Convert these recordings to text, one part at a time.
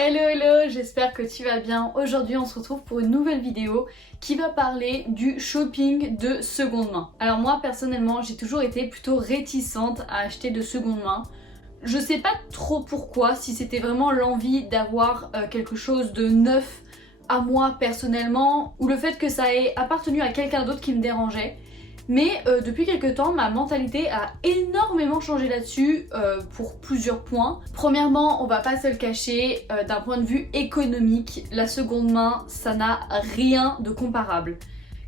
Hello hello, j'espère que tu vas bien. Aujourd'hui on se retrouve pour une nouvelle vidéo qui va parler du shopping de seconde main. Alors moi personnellement j'ai toujours été plutôt réticente à acheter de seconde main. Je sais pas trop pourquoi, si c'était vraiment l'envie d'avoir quelque chose de neuf à moi personnellement ou le fait que ça ait appartenu à quelqu'un d'autre qui me dérangeait. Mais depuis quelques temps, ma mentalité a énormément changé là-dessus pour plusieurs points. Premièrement, on va pas se le cacher, d'un point de vue économique, la seconde main, ça n'a rien de comparable.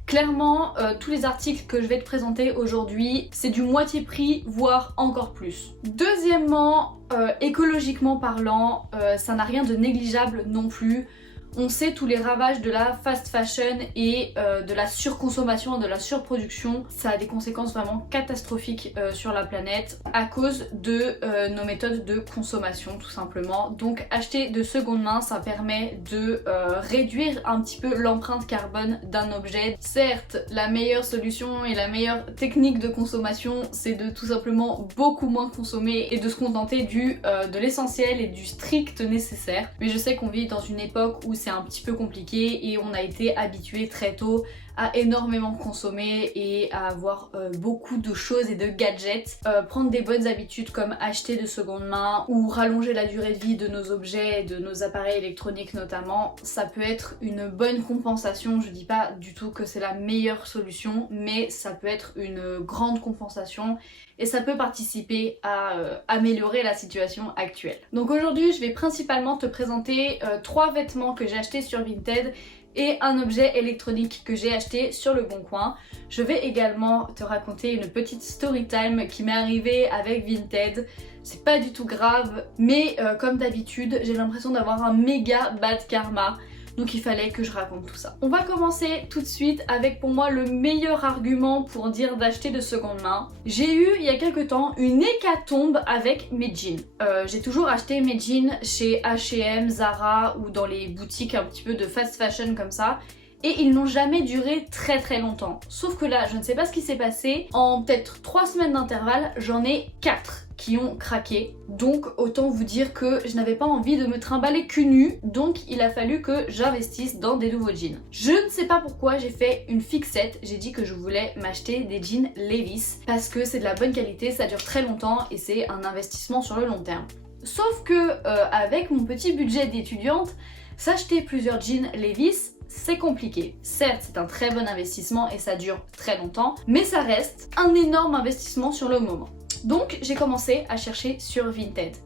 Clairement, tous les articles que je vais te présenter aujourd'hui, c'est du moitié prix, voire encore plus. Deuxièmement, écologiquement parlant, ça n'a rien de négligeable non plus. On sait tous les ravages de la fast fashion et de la surconsommation et de la surproduction. Ça a des conséquences vraiment catastrophiques sur la planète à cause de nos méthodes de consommation tout simplement. Donc acheter de seconde main, ça permet de réduire un petit peu l'empreinte carbone d'un objet. Certes, la meilleure solution et la meilleure technique de consommation, c'est de tout simplement beaucoup moins consommer et de se contenter de l'essentiel et du strict nécessaire. Mais je sais qu'on vit dans une époque où c'est un petit peu compliqué et on a été habitué très tôt à énormément consommer et à avoir beaucoup de choses et de gadgets. Prendre des bonnes habitudes comme acheter de seconde main ou rallonger la durée de vie de nos objets et de nos appareils électroniques notamment, ça peut être une bonne compensation. Je dis pas du tout que c'est la meilleure solution, mais ça peut être une grande compensation et ça peut participer à améliorer la situation actuelle. Donc aujourd'hui je vais principalement te présenter 3 vêtements que j'ai achetés sur Vinted et un objet électronique que j'ai acheté sur Le Bon Coin. Je vais également te raconter une petite story time qui m'est arrivée avec Vinted. C'est pas du tout grave, mais comme d'habitude, j'ai l'impression d'avoir un méga bad karma. Donc il fallait que je raconte tout ça. On va commencer tout de suite avec pour moi le meilleur argument pour dire d'acheter de seconde main. J'ai eu il y a quelques temps une hécatombe avec mes jeans. J'ai toujours acheté mes jeans chez H&M, Zara ou dans les boutiques un petit peu de fast fashion comme ça. Et ils n'ont jamais duré très longtemps. Sauf que là, je ne sais pas ce qui s'est passé. En peut-être 3 semaines d'intervalle, j'en ai 4 qui ont craqué. Donc autant vous dire que je n'avais pas envie de me trimballer cul nu. Donc il a fallu que j'investisse dans des nouveaux jeans. Je ne sais pas pourquoi j'ai fait une fixette. J'ai dit que je voulais m'acheter des jeans Levi's parce que c'est de la bonne qualité, ça dure très longtemps et c'est un investissement sur le long terme. Sauf que avec mon petit budget d'étudiante, s'acheter plusieurs jeans Levi's, c'est compliqué. Certes, c'est un très bon investissement et ça dure très longtemps, mais ça reste un énorme investissement sur le moment. Donc j'ai commencé à chercher sur Vinted.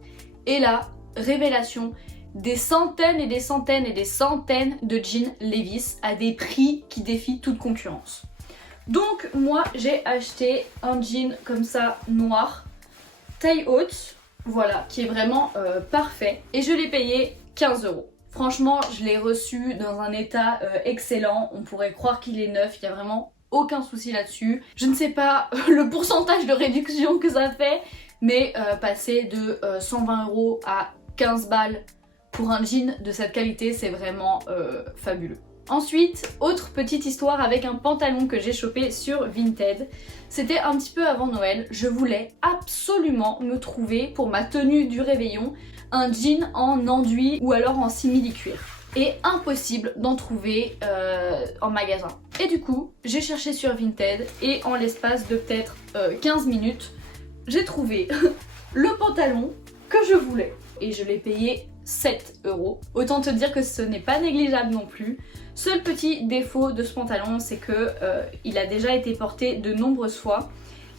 Et là, révélation, des centaines et des centaines et des centaines de jeans Levi's à des prix qui défient toute concurrence. Donc moi j'ai acheté un jean comme ça, noir, taille haute, voilà, qui est vraiment parfait. Et je l'ai payé 15 €. Franchement, je l'ai reçu dans un état excellent. On pourrait croire qu'il est neuf, il n'y a vraiment aucun souci là-dessus. Je ne sais pas le pourcentage de réduction que ça fait, mais passer de 120 € à 15 balles pour un jean de cette qualité, c'est vraiment fabuleux. Ensuite, autre petite histoire avec un pantalon que j'ai chopé sur Vinted. C'était un petit peu avant Noël. Je voulais absolument me trouver pour ma tenue du réveillon un jean en enduit ou alors en simili-cuir. Et impossible d'en trouver en magasin. Et du coup, j'ai cherché sur Vinted et en l'espace de peut-être 15 minutes, j'ai trouvé le pantalon que je voulais. Et je l'ai payé 7 €. Autant te dire que ce n'est pas négligeable non plus. Seul petit défaut de ce pantalon, c'est que il a déjà été porté de nombreuses fois.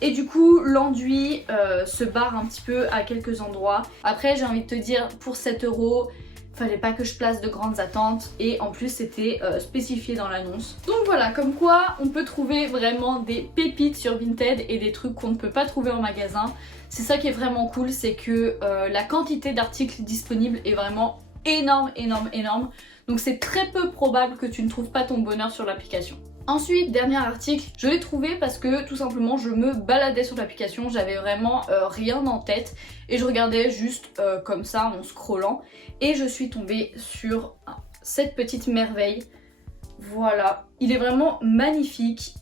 Et du coup, l'enduit se barre un petit peu à quelques endroits. Après, j'ai envie de te dire, pour 7 €, fallait pas que je place de grandes attentes. Et en plus, c'était spécifié dans l'annonce. Donc voilà, comme quoi on peut trouver vraiment des pépites sur Vinted et des trucs qu'on ne peut pas trouver en magasin. C'est ça qui est vraiment cool, c'est que la quantité d'articles disponibles est vraiment énorme. Donc c'est très peu probable que tu ne trouves pas ton bonheur sur l'application. Ensuite, dernier article, je l'ai trouvé parce que tout simplement je me baladais sur l'application, j'avais vraiment rien en tête et je regardais juste comme ça en scrollant et je suis tombée sur cette petite merveille. Voilà, il est vraiment magnifique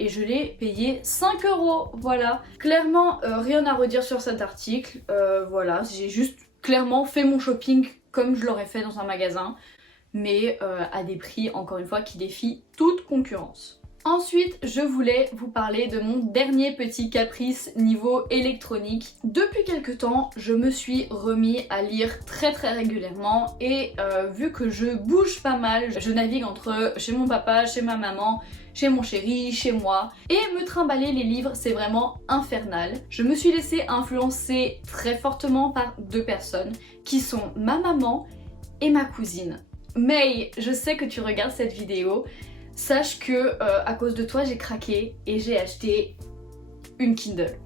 et je l'ai payé 5 €, voilà. Clairement, rien à redire sur cet article, voilà, j'ai juste clairement fait mon shopping comme je l'aurais fait dans un magasin, mais à des prix encore une fois qui défient toute concurrence. Ensuite, je voulais vous parler de mon dernier petit caprice niveau électronique. Depuis quelques temps, je me suis remis à lire très régulièrement et vu que je bouge pas mal, je navigue entre chez mon papa, chez ma maman, chez mon chéri, chez moi, et me trimballer les livres, c'est vraiment infernal. Je me suis laissée influencer très fortement par deux personnes qui sont ma maman et ma cousine. May, je sais que tu regardes cette vidéo. Sache que à cause de toi j'ai craqué et j'ai acheté une Kindle.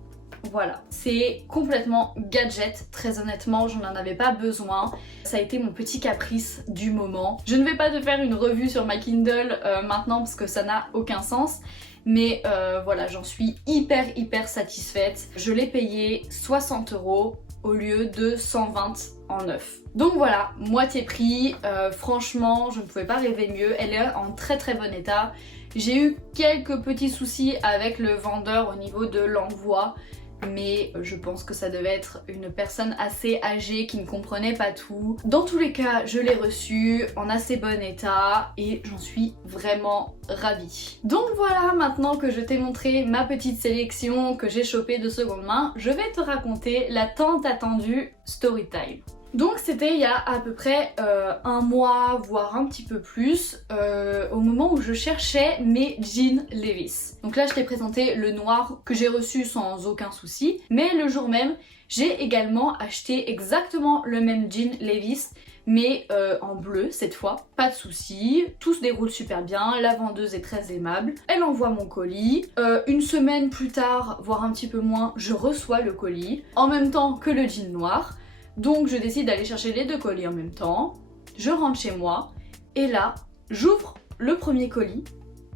Voilà, c'est complètement gadget, très honnêtement j'en avais pas besoin. Ça a été mon petit caprice du moment. Je ne vais pas te faire une revue sur ma Kindle maintenant parce que ça n'a aucun sens. Mais voilà, j'en suis hyper satisfaite. Je l'ai payé 60 € au lieu de 120 en neuf. Donc voilà, moitié prix, franchement je ne pouvais pas rêver mieux, elle est en très bon état. J'ai eu quelques petits soucis avec le vendeur au niveau de l'envoi, mais je pense que ça devait être une personne assez âgée qui ne comprenait pas tout. Dans tous les cas, je l'ai reçu en assez bon état et j'en suis vraiment ravie. Donc voilà, maintenant que je t'ai montré ma petite sélection que j'ai chopée de seconde main, je vais te raconter la tant attendue story time. Donc c'était il y a à peu près un mois, voire un petit peu plus, au moment où je cherchais mes jeans Levi's. Donc là je t'ai présenté le noir que j'ai reçu sans aucun souci, mais le jour même j'ai également acheté exactement le même jean Levi's, mais en bleu cette fois, pas de souci, tout se déroule super bien, la vendeuse est très aimable, elle envoie mon colis, une semaine plus tard, voire un petit peu moins, je reçois le colis, en même temps que le jean noir. Donc je décide d'aller chercher les deux colis en même temps, je rentre chez moi et là j'ouvre le premier colis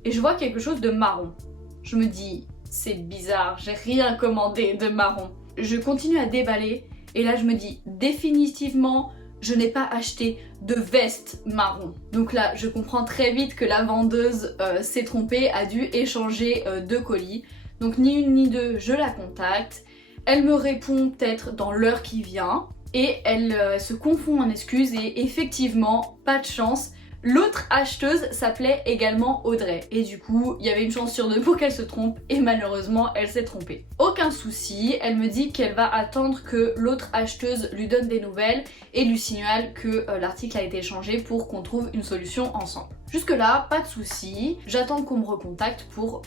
et je vois quelque chose de marron. Je me dis c'est bizarre, j'ai rien commandé de marron. Je continue à déballer et là je me dis définitivement je n'ai pas acheté de veste marron. Donc là je comprends très vite que la vendeuse s'est trompée, a dû échanger deux colis. Donc ni une ni deux, je la contacte. Elle me répond peut-être dans l'heure qui vient. Et elle se confond en excuses et effectivement, pas de chance. L'autre acheteuse s'appelait également Audrey et du coup il y avait une chance sur deux pour qu'elle se trompe et malheureusement elle s'est trompée. Aucun souci, elle me dit qu'elle va attendre que l'autre acheteuse lui donne des nouvelles et lui signale que l'article a été changé pour qu'on trouve une solution ensemble. Jusque là, pas de souci, j'attends qu'on me recontacte pour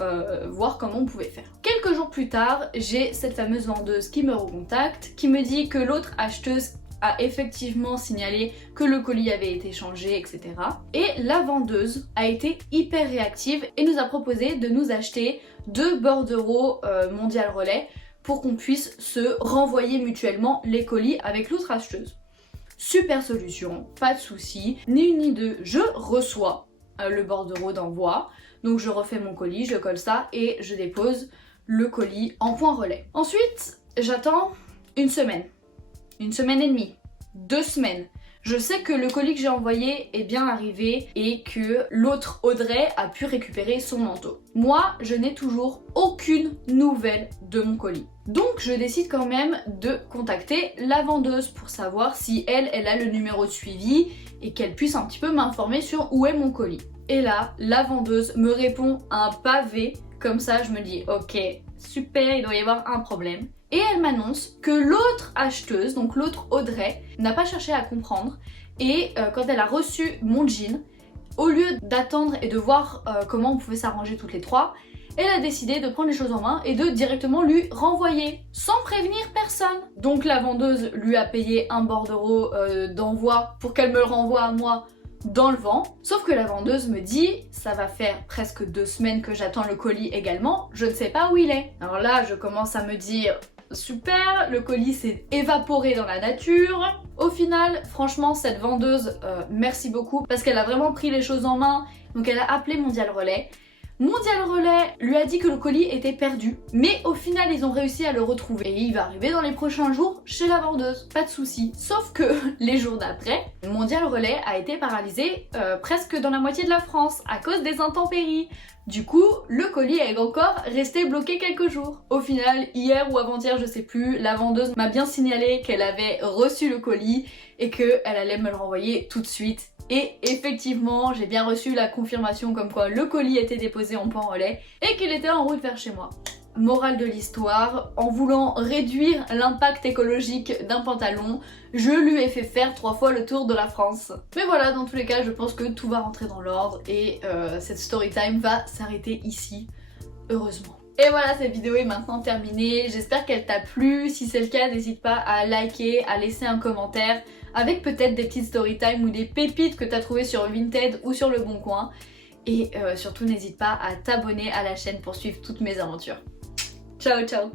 voir comment on pouvait faire. Quelques jours plus tard, j'ai cette fameuse vendeuse qui me recontacte, qui me dit que l'autre acheteuse a effectivement signalé que le colis avait été changé, etc. Et la vendeuse a été hyper réactive et nous a proposé de nous acheter 2 bordereaux Mondial Relais pour qu'on puisse se renvoyer mutuellement les colis avec l'autre acheteuse. Super solution, pas de souci, ni une ni deux, je reçois le bordereau d'envoi, donc je refais mon colis, je colle ça et je dépose le colis en point relais. Ensuite, j'attends une semaine et demie, 2 semaines. Je sais que le colis que j'ai envoyé est bien arrivé et que l'autre Audrey a pu récupérer son manteau. Moi, je n'ai toujours aucune nouvelle de mon colis. Donc je décide quand même de contacter la vendeuse pour savoir si elle a le numéro de suivi et qu'elle puisse un petit peu m'informer sur où est mon colis. Et là, la vendeuse me répond un pavé, comme ça je me dis ok, super, il doit y avoir un problème. Et elle m'annonce que l'autre acheteuse, donc l'autre Audrey, n'a pas cherché à comprendre et quand elle a reçu mon jean, au lieu d'attendre et de voir comment on pouvait s'arranger toutes les trois, elle a décidé de prendre les choses en main et de directement lui renvoyer sans prévenir personne. Donc la vendeuse lui a payé un bordereau d'envoi pour qu'elle me le renvoie à moi dans le vent. Sauf que la vendeuse me dit ça va faire presque 2 semaines que j'attends le colis également, je ne sais pas où il est. Alors là je commence à me dire super, le colis s'est évaporé dans la nature. Au final, franchement, cette vendeuse, merci beaucoup parce qu'elle a vraiment pris les choses en main. Donc elle a appelé Mondial Relais. Mondial Relais lui a dit que le colis était perdu, mais au final ils ont réussi à le retrouver et il va arriver dans les prochains jours chez la vendeuse, pas de souci. Sauf que les jours d'après, Mondial Relais a été paralysé presque dans la moitié de la France à cause des intempéries. Du coup, le colis est encore resté bloqué quelques jours. Au final, hier ou avant-hier, je sais plus, la vendeuse m'a bien signalé qu'elle avait reçu le colis et qu'elle allait me le renvoyer tout de suite. Et effectivement, j'ai bien reçu la confirmation comme quoi le colis était déposé en point relais et qu'il était en route vers chez moi. Morale de l'histoire, en voulant réduire l'impact écologique d'un pantalon, je lui ai fait faire 3 fois le tour de la France. Mais voilà, dans tous les cas, je pense que tout va rentrer dans l'ordre et cette story time va s'arrêter ici, heureusement. Et voilà, cette vidéo est maintenant terminée, j'espère qu'elle t'a plu. Si c'est le cas, n'hésite pas à liker, à laisser un commentaire avec peut-être des petites story time ou des pépites que t'as trouvées sur Vinted ou sur Le Bon Coin. Et surtout, n'hésite pas à t'abonner à la chaîne pour suivre toutes mes aventures. Ciao ciao!